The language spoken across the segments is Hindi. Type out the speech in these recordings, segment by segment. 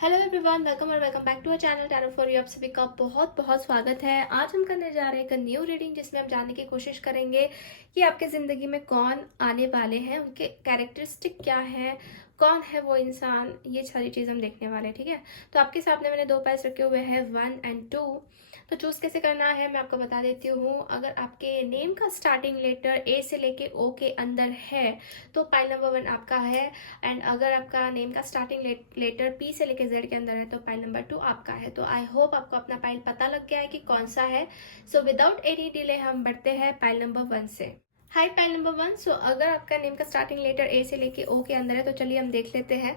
हेलो एवरीवन, वेलकम और welcome back to a channel tarot for you. आप सभी का बहुत बहुत स्वागत है। आज हम करने जा रहे हैं एक न्यू रीडिंग जिसमें हम जानने की कोशिश करेंगे कि आपके ज़िंदगी में कौन आने वाले हैं, उनके कैरेक्टरिस्टिक क्या है, कौन है वो इंसान। ये सारी चीज़ हम देखने वाले हैं। ठीक है, तो आपके सामने मैंने दो पैस रखे हुए हैं, 1 और 2। तो चूज़ कैसे करना है मैं आपको बता देती हूँ। अगर आपके नेम का स्टार्टिंग लेटर ए से लेके ओ के अंदर है तो पाइल नंबर 1 आपका है। एंड अगर आपका नेम का स्टार्टिंग लेटर पी से लेके जेड के अंदर है तो पाइल नंबर 2 आपका है। तो आई होप आपको अपना पाइल पता लग गया है कि कौन सा है। सो विदाउट एनी डिले हम बढ़ते हैं पाइल नंबर 1 से। हाय पाइल नंबर 1। सो अगर आपका नेम का स्टार्टिंग लेटर ए से लेके ओ के अंदर है तो चलिए हम देख लेते हैं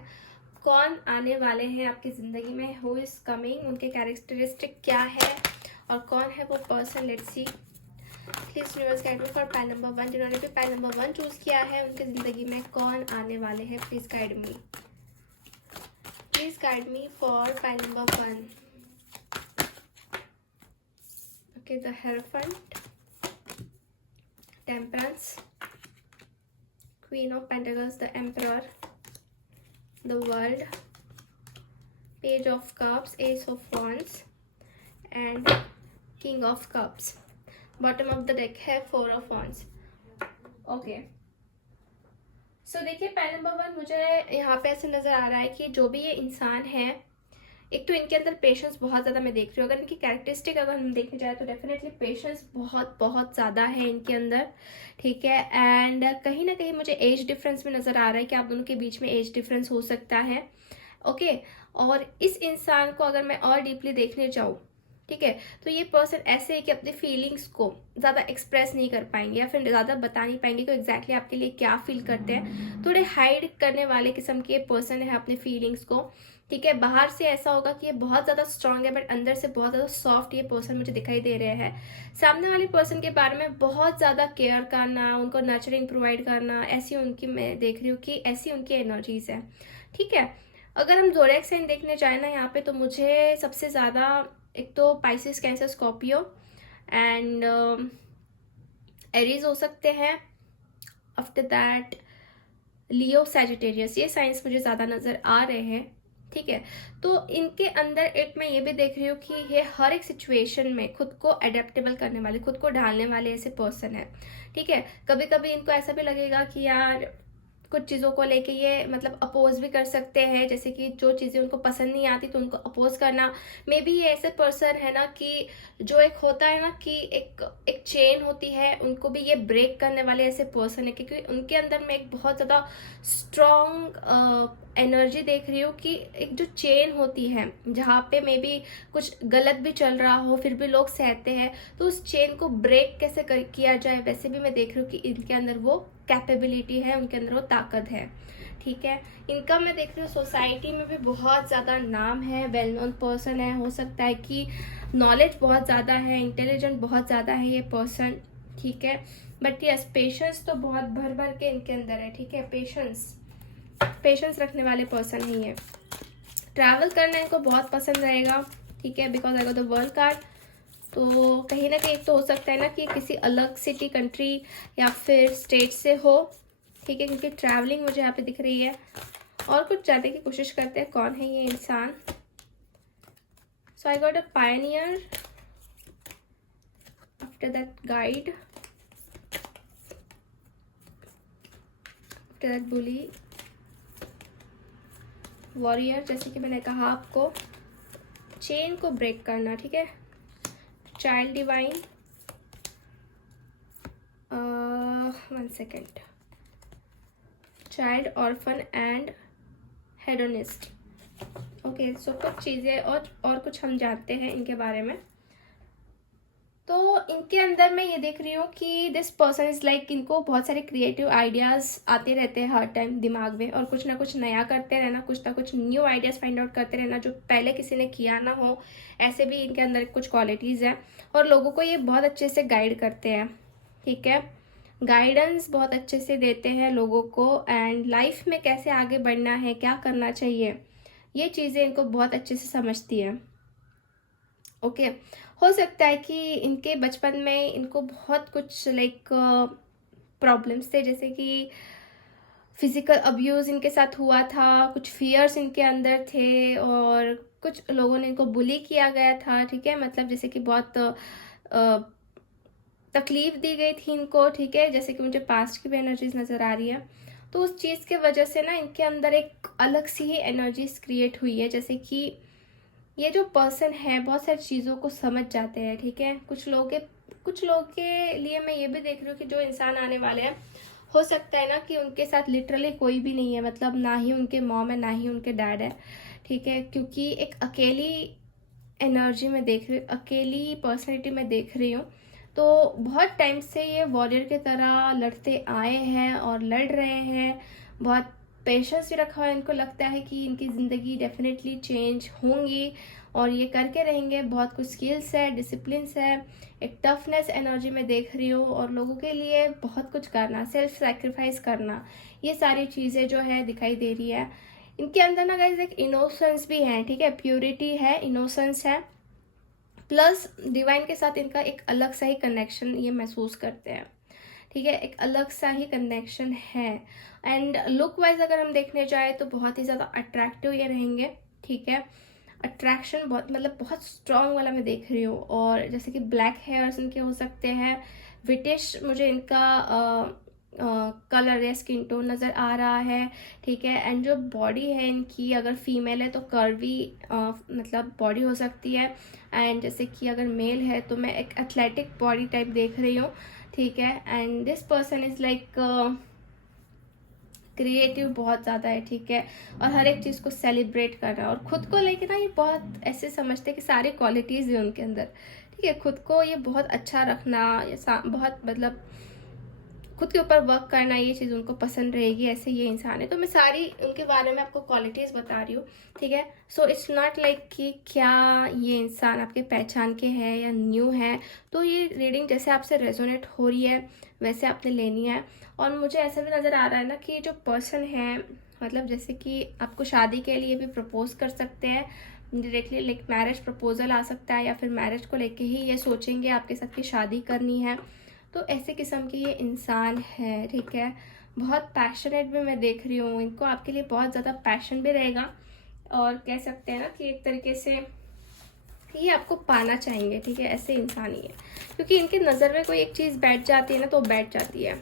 कौन आने वाले हैं आपकी जिंदगी में, हु इज कमिंग, उनके कैरेक्टरिस्टिक क्या है और कौन है वो person. Let's see. Please universe guide me for pile number 1। जिन्होंने भी पाइल नंबर 1 चूज किया है उनके जिंदगी में कौन आने वाले हैं, please guide me. Please guide me for pile number 1। Okay, the hierophant, temperance, queen of pentacles, the emperor, the world, page of cups, S of wands and king of cups. Bottom of the deck है 4 ऑफ wands। ओके, सो देखिए पाइल नंबर 1 मुझे यहाँ पे ऐसे नजर आ रहा है कि जो भी ये इंसान है, एक तो इनके अंदर पेशेंस बहुत ज़्यादा मैं देख रही हूँ। अगर इनकी कैरेक्टरिस्टिक अगर हम देखने जाए तो डेफिनेटली पेशेंस बहुत बहुत ज़्यादा है इनके अंदर। ठीक है, एंड कहीं ना कहीं मुझे एज डिफरेंस में नज़र आ रहा है कि आप दोनों के बीच में एज डिफरेंस हो सकता है। ओके, और इस इंसान को अगर मैं और डीपली देखने जाऊँ, ठीक है, तो ये पर्सन ऐसे है कि अपने फीलिंग्स को ज़्यादा एक्सप्रेस नहीं कर पाएंगे या फिर ज़्यादा बता नहीं पाएंगे कि एग्जैक्टली आपके लिए क्या फील करते हैं। थोड़े हाइड करने वाले किस्म के पर्सन है अपने फीलिंग्स को। ठीक है, बाहर से ऐसा होगा कि ये बहुत ज़्यादा स्ट्रांग है बट अंदर से बहुत ज़्यादा सॉफ्ट ये पर्सन मुझे दिखाई दे रहे हैं। सामने वाले पर्सन के बारे में बहुत ज़्यादा केयर करना, उनको नर्चरिंग प्रोवाइड करना, ऐसी उनकी मैं देख रही हूँ कि ऐसी उनकी एनर्जीज है। ठीक है, अगर हम ज़ोडिएक साइन देखने जाए ना यहाँ पे तो मुझे सबसे ज़्यादा एक तो Pisces, cancer, Scorpio and Aries हो सकते हैं। आफ्टर दैट लियो, सैजिटेरियस, ये साइंस मुझे ज़्यादा नज़र आ रहे हैं। ठीक है, तो इनके अंदर एक मैं ये भी देख रही हूँ कि ये हर एक सिचुएशन में खुद को अडेप्टेबल करने वाले, खुद को ढालने वाले ऐसे पर्सन है। ठीक है, कभी कभी इनको ऐसा भी लगेगा कि यार कुछ चीज़ों को लेके ये मतलब अपोज भी कर सकते हैं, जैसे कि जो चीज़ें उनको पसंद नहीं आती तो उनको अपोज करना। मे बी ये ऐसे पर्सन है ना कि जो एक होता है ना कि एक एक चेन होती है, उनको भी ये ब्रेक करने वाले ऐसे पर्सन है, क्योंकि उनके अंदर मैं एक बहुत ज़्यादा स्ट्रॉन्ग एनर्जी देख रही हूँ कि एक जो चेन होती है जहाँ पे मे बी कुछ गलत भी चल रहा हो फिर भी लोग सहते हैं, तो उस चेन को ब्रेक कैसे किया जाए वैसे भी मैं देख रही हूँ कि इनके अंदर वो कैपेबिलिटी है, उनके अंदर वो ताकत है। ठीक है, इनका मैं देख रही हूँ सोसाइटी में भी बहुत ज़्यादा नाम है, वेल नोन पर्सन है। हो सकता है कि नॉलेज बहुत ज़्यादा है, इंटेलिजेंट बहुत ज़्यादा है ये पर्सन। ठीक है, बट यस पेशेंस तो बहुत भर भर के इनके अंदर है। ठीक है, पेशेंस रखने वाले पर्सन ही है। ट्रैवल करना इनको बहुत पसंद रहेगा। ठीक है, because I got the world card. तो कहीं ना कहीं तो हो सकता है ना कि किसी अलग सिटी, कंट्री या फिर स्टेट से हो। ठीक है, क्योंकि ट्रैवलिंग मुझे यहाँ पे दिख रही है। और कुछ जानने की कोशिश करते हैं कौन है ये इंसान। So I got a pioneer, after that guide, after that bully, warrior, जैसे कि मैंने कहा आपको चेन को ब्रेक करना। ठीक है, child divine, 1 second, child orphan and hedonist. Okay, so कुछ चीज़ें और कुछ हम जानते हैं इनके बारे में। तो इनके अंदर मैं ये देख रही हूँ कि दिस पर्सन इज़ लाइक, इनको बहुत सारे क्रिएटिव आइडियाज़ आते रहते हैं हर टाइम दिमाग में, और कुछ ना कुछ नया करते रहना, कुछ ना कुछ न्यू आइडियाज़ फाइंड आउट करते रहना जो पहले किसी ने किया ना हो। ऐसे भी इनके अंदर कुछ क्वालिटीज़ हैं, और लोगों को ये बहुत अच्छे से गाइड करते हैं। ठीक है, गाइडेंस बहुत अच्छे से देते हैं लोगों को, एंड लाइफ में कैसे आगे बढ़ना है, क्या करना चाहिए, ये चीज़ें इनको बहुत अच्छे से समझती है। ओके, हो सकता है कि इनके बचपन में इनको बहुत कुछ लाइक प्रॉब्लम्स थे, जैसे कि फिज़िकल अब्यूज़ इनके साथ हुआ था, कुछ फ़ियर्स इनके अंदर थे और कुछ लोगों ने इनको बुली किया गया था, ठीक है? मतलब जैसे कि बहुत तकलीफ़ दी गई थी इनको, ठीक है? जैसे कि मुझे पास्ट की भी एनर्जीज़ नज़र आ रही है। तो उस चीज़ की वजह से ना इनके अंदर एक अलग सी ही एनर्जीज़ क्रिएट हुई है, जैसे कि ये जो पर्सन है बहुत सारी चीज़ों को समझ जाते हैं, ठीक है? कुछ लोगों के लिए मैं ये भी देख रही हूँ कि जो इंसान आने वाले हैं, हो सकता है ना कि उनके साथ लिटरली कोई भी नहीं है, मतलब ना ही उनके मॉम है, ना ही उनके डैड है, ठीक है? क्योंकि एक अकेली एनर्जी में देख रही, अकेली पर्सनैलिटी में देख रही हूँ। तो बहुत टाइम से ये वॉरियर की तरह लड़ते आए हैं और लड़ रहे हैं, बहुत पेशेंस भी रखा हुआ है। इनको लगता है कि इनकी ज़िंदगी डेफिनेटली चेंज होंगी और ये करके रहेंगे। बहुत कुछ स्किल्स है, डिसिप्लिन्स है, एक टफनेस एनर्जी में देख रही हूँ और लोगों के लिए बहुत कुछ करना, सेल्फ सेक्रीफाइस करना, ये सारी चीज़ें जो है दिखाई दे रही है। इनके अंदर ना गाइस एक इनोसेंस भी है, ठीक है? प्योरिटी है, इनोसेंस है, प्लस डिवाइन के साथ इनका एक अलग सा ही कनेक्शन ये महसूस करते हैं, ठीक है? एक अलग सा ही कनेक्शन है। एंड लुक वाइज अगर हम देखने जाए तो बहुत ही ज़्यादा अट्रैक्टिव ये रहेंगे, ठीक है? अट्रैक्शन बहुत, मतलब बहुत स्ट्रॉन्ग वाला मैं देख रही हूँ। और जैसे कि ब्लैक हेयर्स इनके हो सकते हैं, ब्रिटिश मुझे इनका कलर या स्किन टोन नज़र आ रहा है, ठीक है? एंड जो बॉडी है इनकी, अगर फीमेल है तो कर्वी मतलब बॉडी हो सकती है, एंड जैसे कि अगर मेल है तो मैं एक एथलेटिक बॉडी टाइप देख रही हूँ, ठीक है? And this person is like creative बहुत ज़्यादा है, ठीक है? और हर एक चीज़ को सेलिब्रेट कर रहा है और खुद को लेके ना ये बहुत ऐसे समझते हैं कि सारी क्वालिटीज़ है उनके अंदर, ठीक है? खुद को ये बहुत अच्छा रखना, ये बहुत मतलब खुद के ऊपर वर्क करना, ये चीज़ उनको पसंद रहेगी, ऐसे ये इंसान है। तो मैं सारी उनके बारे में आपको क्वालिटीज़ बता रही हूँ, ठीक है? सो इट्स नॉट लाइक कि क्या ये इंसान आपके पहचान के है या न्यू है। तो ये रीडिंग जैसे आपसे रेजोनेट हो रही है वैसे आपने लेनी है। और मुझे ऐसा भी नज़र आ रहा है ना कि जो पर्सन है, मतलब जैसे कि आपको शादी के लिए भी प्रपोज कर सकते हैं डायरेक्टली, लाइक मैरिज प्रपोजल आ सकता है, या फिर मैरिज को लेके ही ये सोचेंगे आपके साथ कि शादी करनी है। तो ऐसे किस्म के ये इंसान है, ठीक है? बहुत पैशनेट भी मैं देख रही हूँ इनको, आपके लिए बहुत ज़्यादा पैशन भी रहेगा। और कह सकते हैं ना कि एक तरीके से ये आपको पाना चाहेंगे, ठीक है? ऐसे इंसान ही है, क्योंकि इनके नज़र में कोई एक चीज़ बैठ जाती है ना तो बैठ जाती है।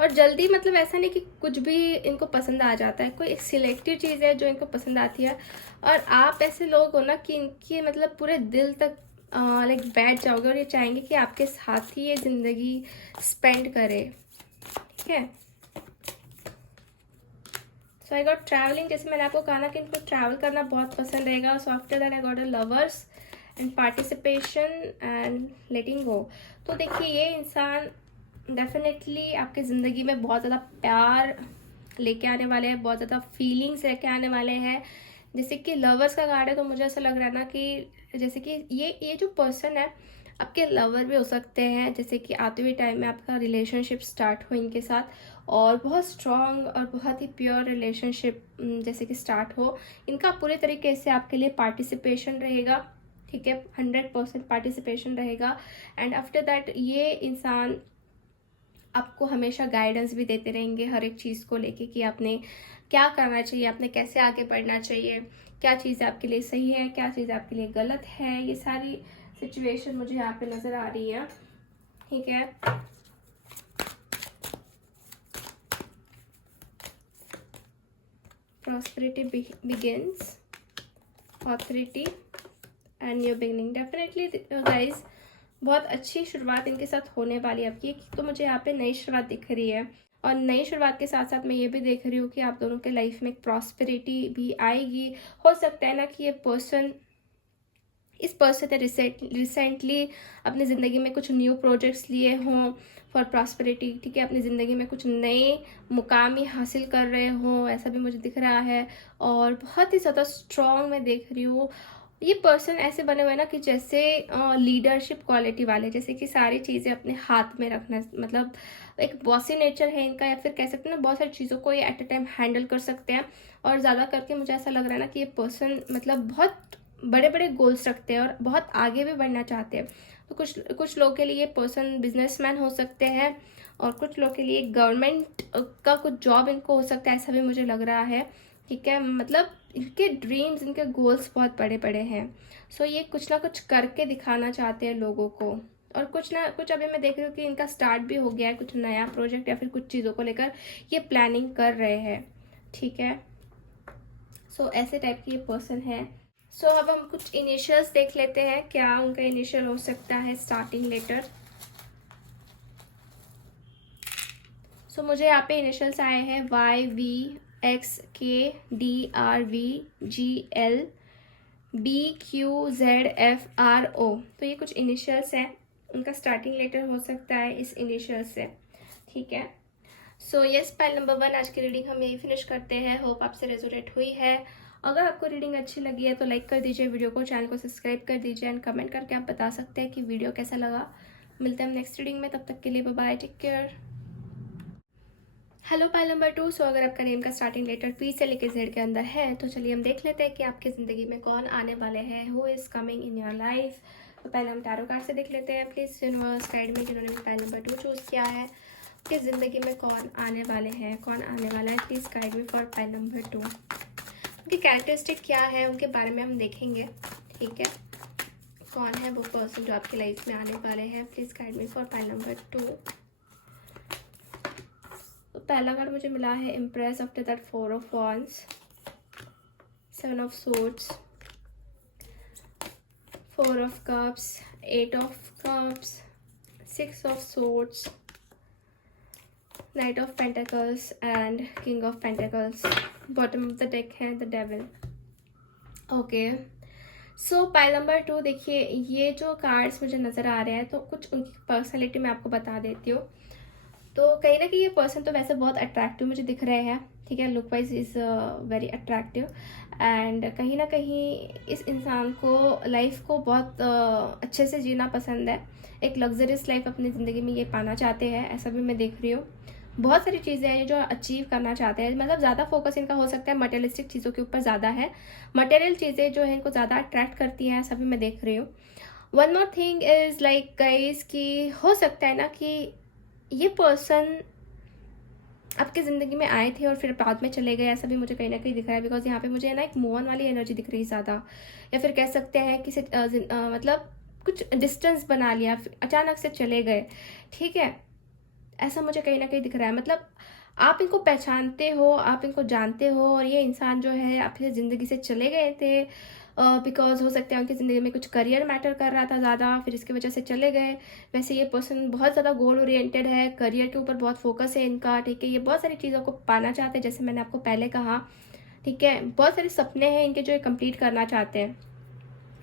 और जल्दी, मतलब ऐसा नहीं कि कुछ भी इनको पसंद आ जाता है, कोई एक सिलेक्टिव चीज़ है जो इनको पसंद आती है। और आप ऐसे लोग हो ना कि इनके मतलब पूरे दिल तक लाइक बैठ जाओगे और ये चाहेंगे कि आपके साथ ही ये ज़िंदगी स्पेंड करे, ठीक है? सो आई गॉट ट्रैवलिंग, जैसे मैंने आपको कहा ना कि इनको ट्रैवल करना बहुत पसंद रहेगा। So after that I got a lovers and participation and letting go. तो देखिए ये इंसान डेफिनेटली आपकी ज़िंदगी में बहुत ज़्यादा प्यार लेके आने वाले हैं, बहुत ज़्यादा फीलिंग्स लेके आने वाले हैं। जैसे कि लवर्स का कार्ड है तो मुझे ऐसा लग रहा है ना कि जैसे कि ये जो पर्सन है आपके लवर भी हो सकते हैं, जैसे कि आते हुए टाइम में आपका रिलेशनशिप स्टार्ट हो इनके साथ, और बहुत स्ट्रॉन्ग और बहुत ही प्योर रिलेशनशिप जैसे कि स्टार्ट हो इनका। पूरे तरीके से आपके लिए पार्टिसिपेशन रहेगा, ठीक है? 100% पार्टिसिपेशन रहेगा। एंड आफ्टर दैट ये इंसान आपको हमेशा गाइडेंस भी देते रहेंगे हर एक चीज़ को लेके कि आपने क्या करना चाहिए, आपने कैसे आगे बढ़ना चाहिए, क्या चीज़ आपके लिए सही है, क्या चीज़ आपके लिए गलत है। ये सारी सिचुएशन मुझे यहाँ पे नज़र आ रही है, ठीक है? Prosperity begins, authority and new beginning. Definitely guys बहुत अच्छी शुरुआत इनके साथ होने वाली है आपकी। तो मुझे यहाँ पे नई शुरुआत दिख रही है, और नई शुरुआत के साथ साथ मैं ये भी देख रही हूँ कि आप दोनों के लाइफ में एक प्रॉस्पेरिटी भी आएगी। हो सकता है ना कि इस पर्सन ने रिसेंटली अपनी ज़िंदगी में कुछ न्यू प्रोजेक्ट्स लिए हों फॉर प्रॉस्पेरिटी, ठीक है? अपनी ज़िंदगी में कुछ नए मुकाम ही हासिल कर रहे हों, ऐसा भी मुझे दिख रहा है। और बहुत ही ज़्यादा स्ट्रॉन्ग मैं देख रही हूँ। ये पर्सन ऐसे बने हुए ना कि जैसे लीडरशिप क्वालिटी वाले, जैसे कि सारी चीज़ें अपने हाथ में रखना, मतलब एक बॉसी नेचर है इनका, या फिर कह सकते हैं ना बहुत सारी चीज़ों को ये एट अ टाइम हैंडल कर सकते हैं। और ज़्यादा करके मुझे ऐसा लग रहा है ना कि ये पर्सन मतलब बहुत बड़े बड़े गोल्स रखते हैं और बहुत आगे भी बढ़ना चाहते हैं। तो कुछ लोगों के लिए ये पर्सन बिजनेसमैन हो सकते हैं, और कुछ लोग के लिए गवर्नमेंट का कुछ जॉब इनको हो सकता है, ऐसा भी मुझे लग रहा है। ठीक है, मतलब इनके ड्रीम्स, इनके गोल्स बहुत बड़े बड़े हैं। सो ये कुछ ना कुछ करके दिखाना चाहते हैं लोगों को, और कुछ ना कुछ अभी मैं देख रही हूँ कि इनका स्टार्ट भी हो गया है, कुछ नया प्रोजेक्ट या फिर कुछ चीज़ों को लेकर ये प्लानिंग कर रहे हैं। ठीक है, सो ऐसे टाइप की ये पर्सन है। सो अब हम कुछ इनिशियल्स देख लेते हैं, क्या उनका इनिशियल हो सकता है स्टार्टिंग लेटर। सो मुझे यहाँ पे इनिशियल्स आए हैं YVXKDRVGLBQZFRO। तो ये कुछ इनिशियल्स हैं, उनका स्टार्टिंग लेटर हो सकता है इस इनिशियल से। ठीक है, सो यस, पाइल नंबर 1 आज की रीडिंग हम यही फिनिश करते हैं। होप आपसे रेजोनेट हुई है। अगर आपको रीडिंग अच्छी लगी है तो लाइक कर दीजिए वीडियो को, चैनल को सब्सक्राइब कर दीजिए एंड कमेंट करके आप बता सकते हैं कि वीडियो कैसा लगा। मिलते हैं हम नेक्स्ट रीडिंग में, तब तक के लिए bye bye, take care. Hello पाइल नंबर 2। सो अगर आपका नेम का स्टार्टिंग लेटर पी से लेकर जेड के अंदर है तो चलिए हम देख लेते हैं कि आपकी ज़िंदगी में कौन आने वाले हैं, who is coming in your life. तो पहले हम टैरो कार्ड से देख लेते हैं। प्लीज़ यूनिवर्स गाइड में जिन्होंने भी पाइल नंबर 2 चूज़ किया है, उनकी ज़िंदगी में कौन आने वाले हैं, कौन आने वाला है। Please guide me for pile number 2। उनकी कैरेक्टरिस्टिक क्या है, उनके बारे में हम देखेंगे। ठीक है, कौन है वो पर्सन जो आपकी लाइफ में आने वाले हैं। Please guide me for pile number 2। तो पहला कार्ड मुझे मिला है empress, after that 4 of wands, 7 of swords, 4 of cups, 8 of cups, 6 of swords, Knight of Pentacles and King of Pentacles। Bottom of the deck है the devil. Okay, so pile number 2 देखिए, ये जो कार्ड्स मुझे नज़र आ रहे हैं तो कुछ उनकी पर्सनैलिटी मैं आपको बता देती हूँ। तो कहीं ना कहीं ये पर्सन तो वैसे बहुत अट्रैक्टिव मुझे दिख रहे हैं। ठीक है, look wise is very attractive and कहीं ना कहीं इस इंसान को लाइफ को बहुत अच्छे से जीना पसंद है। एक लग्जरियस लाइफ अपनी ज़िंदगी में ये पाना चाहते हैं, ऐसा भी मैं देख रही हूँ। बहुत सारी चीज़ें हैं जो अचीव करना चाहते हैं, मतलब ज़्यादा फोकस इनका हो सकता है मटेरियलिस्टिक चीज़ों के ऊपर ज़्यादा है। मटेरियल चीज़ें जो है इनको ज़्यादा अट्रैक्ट करती हैं, ऐसा भी मैं देख रही हूँ। One more thing is like guys कि हो सकता है ना कि ये पर्सन आपकी ज़िंदगी में आए थे और फिर बाद में चले गए, ऐसा भी मुझे कहीं ना कहीं दिख रहा है। बिकॉज यहाँ पे मुझे ना एक मूव ऑन वाली एनर्जी दिख रही है ज़्यादा, या फिर कह सकते हैं कि मतलब कुछ डिस्टेंस बना लिया, अचानक से चले गए। ठीक है, ऐसा मुझे कहीं ना कहीं दिख रहा है। मतलब आप इनको पहचानते हो, आप इनको जानते हो, और ये इंसान जो है आपकी ज़िंदगी से चले गए थे बिकॉज हो सकता है उनकी ज़िंदगी में कुछ करियर मैटर कर रहा था ज़्यादा, फिर इसकी वजह से चले गए। वैसे ये पर्सन बहुत ज़्यादा गोल ओरिएंटेड है, करियर के ऊपर बहुत फोकस है इनका। ठीक है, ये बहुत सारी चीज़ों को पाना चाहते हैं, जैसे मैंने आपको पहले कहा। ठीक है, बहुत सारे सपने हैं इनके जो ये कंप्लीट करना चाहते हैं,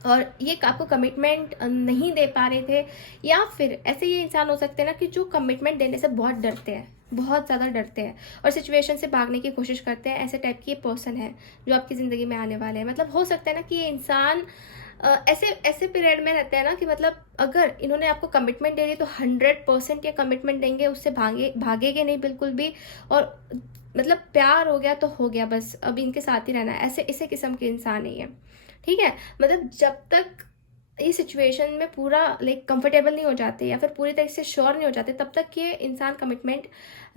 और ये आपको कमिटमेंट नहीं दे पा रहे थे। या फिर ऐसे ये इंसान हो सकते हैं ना कि जो कमिटमेंट देने से बहुत डरते हैं, बहुत ज़्यादा डरते हैं और सिचुएशन से भागने की कोशिश करते हैं। ऐसे टाइप की ये पर्सन है जो आपकी ज़िंदगी में आने वाले हैं। मतलब हो सकता है ना कि ये इंसान ऐसे ऐसे पीरियड में रहते हैं ना कि मतलब अगर इन्होंने आपको कमिटमेंट दे दी तो 100% ये कमिटमेंट देंगे, उससे भागेंगे नहीं बिल्कुल भी। और मतलब प्यार हो गया तो हो गया, बस अब इनके साथ ही रहना है, ऐसे इसे किस्म के इंसान नहीं है। ठीक है, मतलब जब तक ये सिचुएशन में पूरा लाइक कंफर्टेबल नहीं हो जाते या फिर पूरी तरह से श्योर नहीं हो जाते, तब तक ये इंसान कमिटमेंट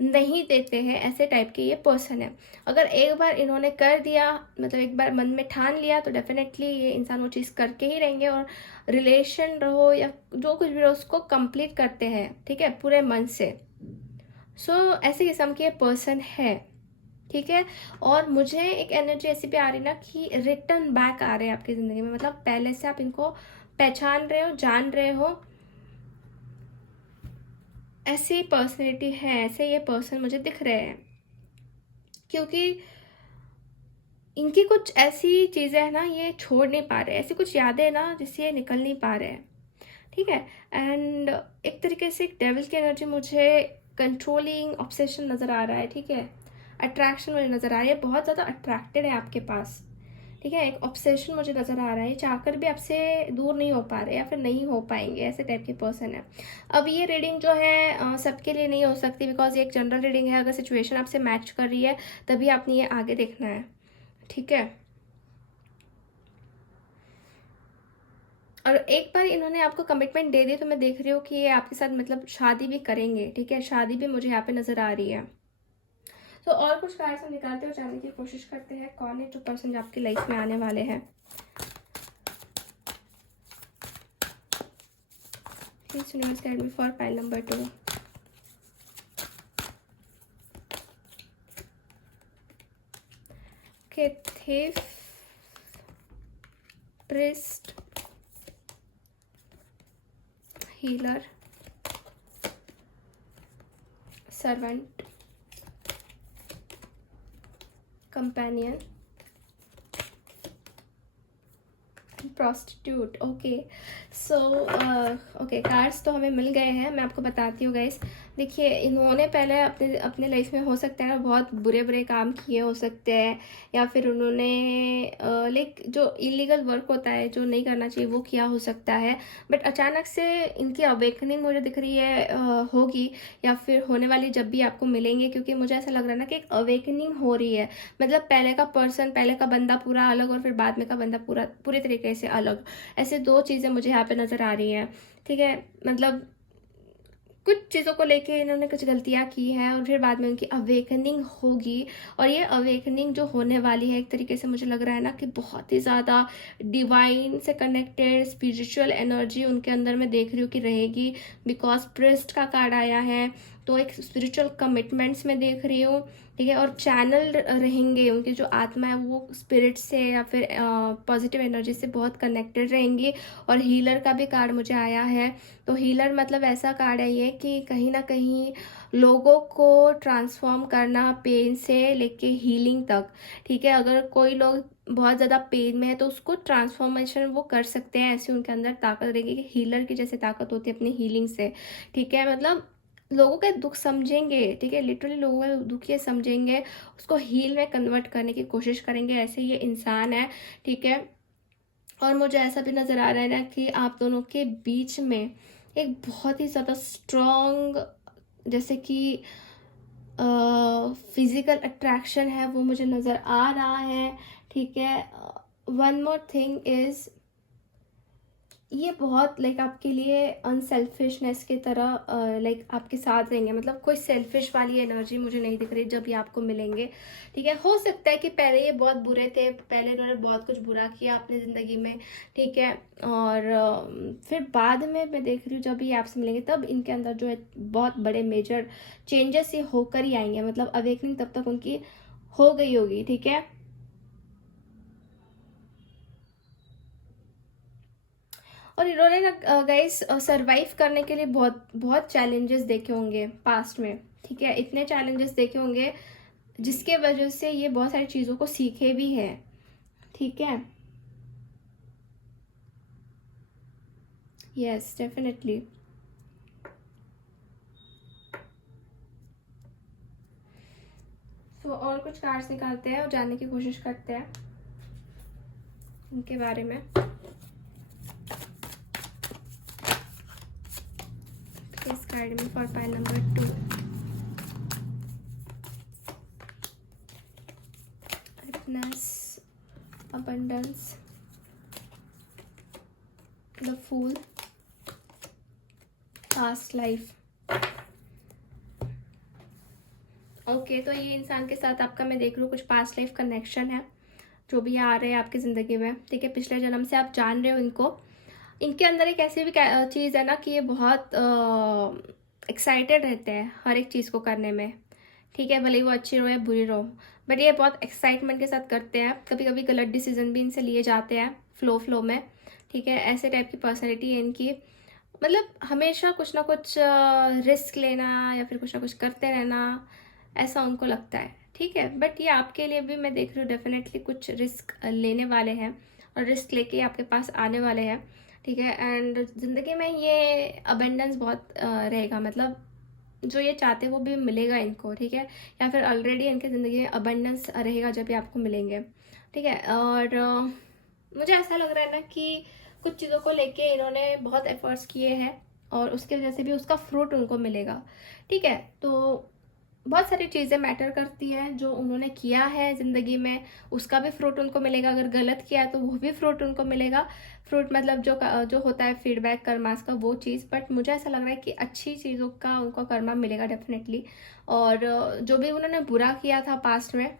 नहीं देते हैं। ऐसे टाइप के ये पर्सन है। अगर एक बार इन्होंने कर दिया, मतलब एक बार मन में ठान लिया, तो डेफिनेटली ये इंसान वो चीज़ करके ही रहेंगे, और रिलेशन रहो या जो कुछ भी रहो उसको कंप्लीट करते हैं। ठीक है, पूरे मन से। सो ऐसे किस्म के पर्सन है। ठीक है, और मुझे एक एनर्जी ऐसी भी आ रही ना कि रिटर्न बैक आ रहे हैं आपकी ज़िंदगी में। मतलब पहले से आप इनको पहचान रहे हो, जान रहे हो, ऐसी पर्सनैलिटी है, ऐसे ये पर्सन मुझे दिख रहे हैं। क्योंकि इनकी कुछ ऐसी चीज़ें हैं ना, ये छोड़ नहीं पा रहे, ऐसी कुछ यादें ना जिससे ये निकल नहीं पा रहे हैं। ठीक है, एंड एक तरीके से एक डेविल की एनर्जी मुझे कंट्रोलिंग ऑब्सेशन नज़र आ रहा है। ठीक है, अट्रैक्शन मुझे नज़र आ रही है, बहुत ज़्यादा अट्रैक्टेड है आपके पास। ठीक है, एक ऑब्सेशन मुझे नज़र आ रहा है, चाहकर भी आपसे दूर नहीं हो पा रहे या फिर नहीं हो पाएंगे, ऐसे टाइप के पर्सन है। अब ये रीडिंग जो है सबके लिए नहीं हो सकती, बिकॉज ये एक जनरल रीडिंग है। अगर सिचुएशन आपसे मैच कर रही है तभी आपने ये आगे देखना है। ठीक है, और एक बार इन्होंने आपको कमिटमेंट दे दी तो मैं देख रही हूँ कि ये आपके साथ मतलब शादी भी करेंगे, ठीक है, शादी भी मुझे यहाँ पे नज़र आ रही है। तो और कुछ कार्ड्स हम निकालते और जानने की कोशिश करते हैं कौन है जो पर्सन आपकी लाइफ में आने वाले हैं। Please universe guide me for pile number 2। Okay, thief, priest, healer, servant, companion, prostitute. Okay so okay, cards तो हमें मिल गए हैं। मैं आपको बताती हूँ गाइस, देखिए इन्होंने पहले अपने अपने लाइफ में हो सकता है ना बहुत बुरे बुरे काम किए हो सकते हैं, या फिर उन्होंने लाइक जो इलीगल वर्क होता है जो नहीं करना चाहिए वो किया हो सकता है। बट अचानक से इनकी अवेकनिंग मुझे दिख रही है होगी, या फिर होने वाली जब भी आपको मिलेंगे, क्योंकि मुझे ऐसा लग रहा है ना कि एक अवेकनिंग हो रही है। मतलब पहले का पर्सन, पहले का बंदा पूरा अलग और फिर बाद में का बंदा पूरे तरीके से अलग, ऐसे दो चीज़ें मुझे यहाँ पे नज़र आ रही हैं, ठीक है। मतलब कुछ चीज़ों को लेके इन्होंने कुछ गलतियाँ की हैं और फिर बाद में उनकी अवेकनिंग होगी। और ये अवेकनिंग जो होने वाली है एक तरीके से मुझे लग रहा है ना कि बहुत ही ज़्यादा डिवाइन से कनेक्टेड स्पिरिचुअल एनर्जी उनके अंदर मैं देख रही हूँ कि रहेगी, बिकॉज प्रिस्ट का कार्ड आया है। तो एक स्पिरिचुअल कमिटमेंट्स में देख रही हूँ, ठीक है। और चैनल रहेंगे, उनकी जो आत्मा है वो स्पिरिट से या फिर पॉजिटिव एनर्जी से बहुत कनेक्टेड रहेंगी। और हीलर का भी कार्ड मुझे आया है। तो हीलर मतलब ऐसा कार्ड है ये कि कहीं ना कहीं लोगों को ट्रांसफॉर्म करना, पेन से लेके हीलिंग तक, ठीक है। अगर कोई लोग बहुत ज़्यादा पेन में है तो उसको ट्रांसफॉर्मेशन वो कर सकते हैं, ऐसी उनके अंदर ताकत रहेगी कि हीलर की जैसे ताकत होती है अपनी हीलिंग से, ठीक है। मतलब लोगों के दुख समझेंगे, ठीक है, लिटरली लोगों के दुख ये समझेंगे, उसको हील में कन्वर्ट करने की कोशिश करेंगे, ऐसे ये इंसान है, ठीक है। और मुझे ऐसा भी नज़र आ रहा है ना कि आप दोनों के बीच में एक बहुत ही ज़्यादा स्ट्रॉन्ग, जैसे कि फिजिकल अट्रैक्शन है वो मुझे नज़र आ रहा है, ठीक है। वन मोर थिंग इज़, ये बहुत लाइक आपके लिए अनसेल्फिशनेस की तरह लाइक आपके साथ रहेंगे। मतलब कोई सेल्फिश वाली एनर्जी मुझे नहीं दिख रही जब ये आपको मिलेंगे, ठीक है। हो सकता है कि पहले ये बहुत बुरे थे, पहले इन्होंने बहुत कुछ बुरा किया अपनी ज़िंदगी में, ठीक है। और फिर बाद में मैं देख रही हूँ जब ये आपसे मिलेंगे तब इनके अंदर जो है बहुत बड़े मेजर चेंजेस ये होकर ही आएंगे। मतलब अवेकनिंग तब तक उनकी हो गई होगी, ठीक है। और इन्होंने ना गाइस सरवाइव करने के लिए बहुत बहुत चैलेंजेस देखे होंगे पास्ट में, ठीक है। इतने चैलेंजेस देखे होंगे जिसके वजह से ये बहुत सारी चीज़ों को सीखे भी हैं, ठीक है। Yes definitely. तो और कुछ कार्ड्स निकालते हैं और जानने की कोशिश करते हैं इनके बारे में। Please guide me for pile number 2। रिपनेस, abundance, the fool, past life। Okay तो ये इंसान के साथ आपका मैं देख रही हूँ कुछ पास्ट लाइफ कनेक्शन है जो भी आ रहे हैं आपकी ज़िंदगी में, ठीक है। पिछले जन्म से आप जान रहे हो इनको। इनके अंदर एक ऐसी भी चीज़ है ना कि ये बहुत एक्साइटेड रहते हैं हर एक चीज़ को करने में, ठीक है। भले ही वो अच्छी रहो या बुरी रहो, बट ये बहुत एक्साइटमेंट के साथ करते हैं। कभी कभी गलत डिसीजन भी इनसे लिए जाते हैं फ्लो में, ठीक है। ऐसे टाइप की पर्सनैलिटी है इनकी। मतलब हमेशा कुछ ना कुछ रिस्क लेना या फिर कुछ ना कुछ करते रहना, ऐसा उनको लगता है, ठीक है। बट ये आपके लिए भी मैं देख रही हूँ डेफिनेटली कुछ रिस्क लेने वाले हैं और रिस्क लेके आपके पास आने वाले हैं, ठीक है। एंड ज़िंदगी में ये अबेंडेंस बहुत रहेगा। मतलब जो ये चाहते वो भी मिलेगा इनको, ठीक है। या फिर ऑलरेडी इनके ज़िंदगी में अबेंडेंस रहेगा जब ये आपको मिलेंगे, ठीक है। और मुझे ऐसा लग रहा है ना कि कुछ चीज़ों को लेके इन्होंने बहुत एफर्ट्स किए हैं और उसके वजह से भी उसका फ्रूट उनको मिलेगा, ठीक है। तो बहुत सारी चीज़ें मैटर करती हैं। जो उन्होंने किया है ज़िंदगी में उसका भी फ्रूट उनको मिलेगा, अगर गलत किया है तो वो भी फ्रूट उनको मिलेगा। फ्रूट मतलब जो होता है फीडबैक कर्मास का, वो चीज़। बट मुझे ऐसा लग रहा है कि अच्छी चीज़ों का उनको कर्मा मिलेगा डेफिनेटली। और जो भी उन्होंने बुरा किया था पास्ट में,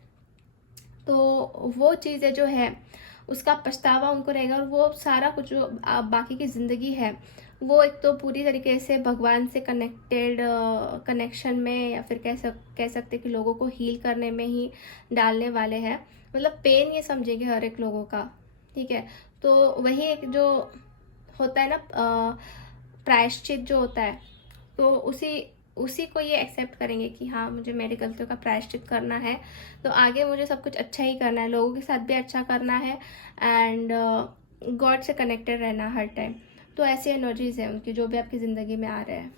तो वो चीज़ें जो है उसका पछतावा उनको रहेगा। और वो सारा कुछ जो बाकी की ज़िंदगी है, वो एक तो पूरी तरीके से भगवान से कनेक्टेड कनेक्शन में, या फिर कह सकते कि लोगों को हील करने में ही डालने वाले हैं। मतलब पेन ये समझेंगे हर एक लोगों का, ठीक है। तो वही एक जो होता है ना प्रायश्चित जो होता है, तो उसी को ये एक्सेप्ट करेंगे कि हाँ, मुझे मेरी गलतियों का प्रायश्चित करना है, तो आगे मुझे सब कुछ अच्छा ही करना है, लोगों के साथ भी अच्छा करना है, एंड गॉड से कनेक्टेड रहना हर टाइम। तो ऐसी एनर्जीज है उनकी जो भी आपकी ज़िंदगी में आ रहे हैं,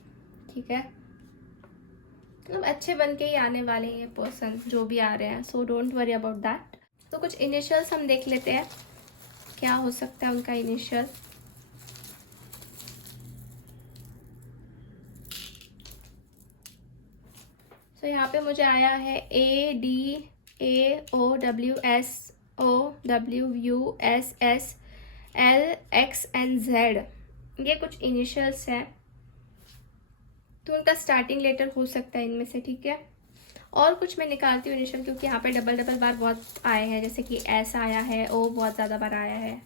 ठीक है। मतलब अच्छे बन के ही आने वाले हैं ये पर्सन जो भी आ रहे हैं, so don't worry about that. तो कुछ इनिशियल्स हम देख लेते हैं, क्या हो सकता है उनका इनिशियल। तो यहाँ पे मुझे आया है ADAOWSOWUSSLXNZ। ये कुछ इनिशियल्स हैं, तो उनका स्टार्टिंग लेटर हो सकता है इनमें से, ठीक है। और कुछ मैं निकालती हूँ इनिशियल, क्योंकि यहाँ पे डबल डबल बार बहुत आए हैं, जैसे कि S आया है, O बहुत ज़्यादा बार आया है।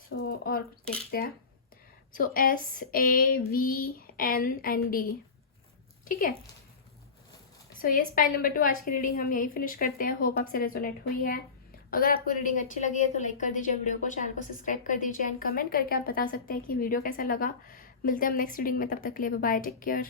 सो और कुछ देखते हैं। सो SAVNND, ठीक है। सो ये स्पाइन नंबर 2 आज की रीडिंग हम यही फिनिश करते हैं। होप आपसे रेजोनेट हुई है। अगर आपको रीडिंग अच्छी लगी है तो लाइक कर दीजिए वीडियो को, चैनल को सब्सक्राइब कर दीजिए, एंड कमेंट करके आप बता सकते हैं कि वीडियो कैसा लगा। मिलते हैं हम नेक्स्ट रीडिंग में, तब तक के लिए बाय, टेक केयर।